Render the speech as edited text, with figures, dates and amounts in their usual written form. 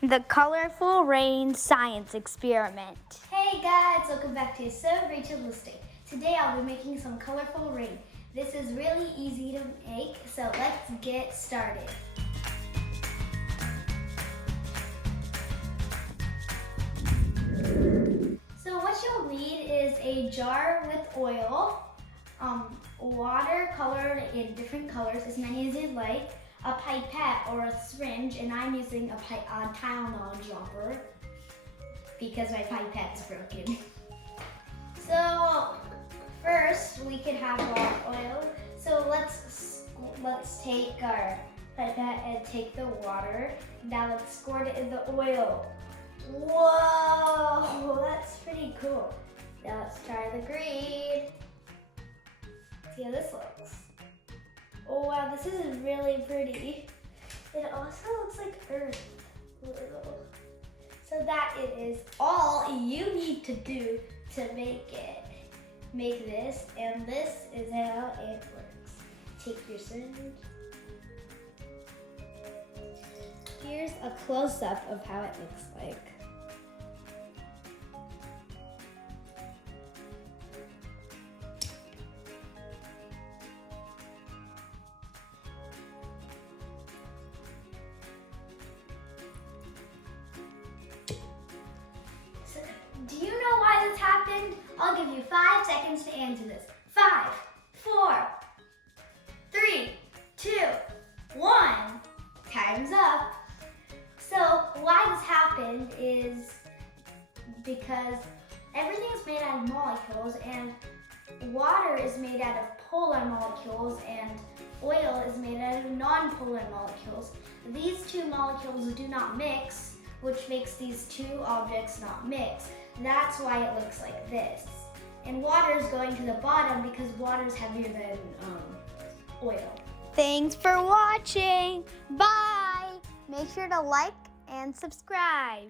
The Colorful Rain Science Experiment. Hey guys, welcome back to So Rachel Lustig. Today I'll be making some colorful rain. This is really easy to make, so let's get started. So what you'll need is a jar with oil, water colored in different colors, as many as you'd like, a pipette or a syringe, and I'm using a Tylenol dropper because my pipette's broken. So first we could have our oil. So let's take our pipette and take the water. Now let's squirt it in the oil. Whoa, that's pretty cool. Now let's try the green. See how this looks. Oh wow, this is really pretty. It also looks like earth, a little. So that is all you need to do to make it. Make this, and this is how it works. Take your syringe. Here's a close-up of how it looks like. Do you know why this happened? I'll give you 5 seconds to answer this. 5, 4, 3, 2, 1. Time's up. So why this happened is because everything is made out of molecules, and water is made out of polar molecules, and oil is made out of non-polar molecules. These two molecules do not mix, which makes these two objects not mix. That's why it looks like this. And water is going to the bottom because water is heavier than oil. Thanks for watching. Bye. Make sure to like and subscribe.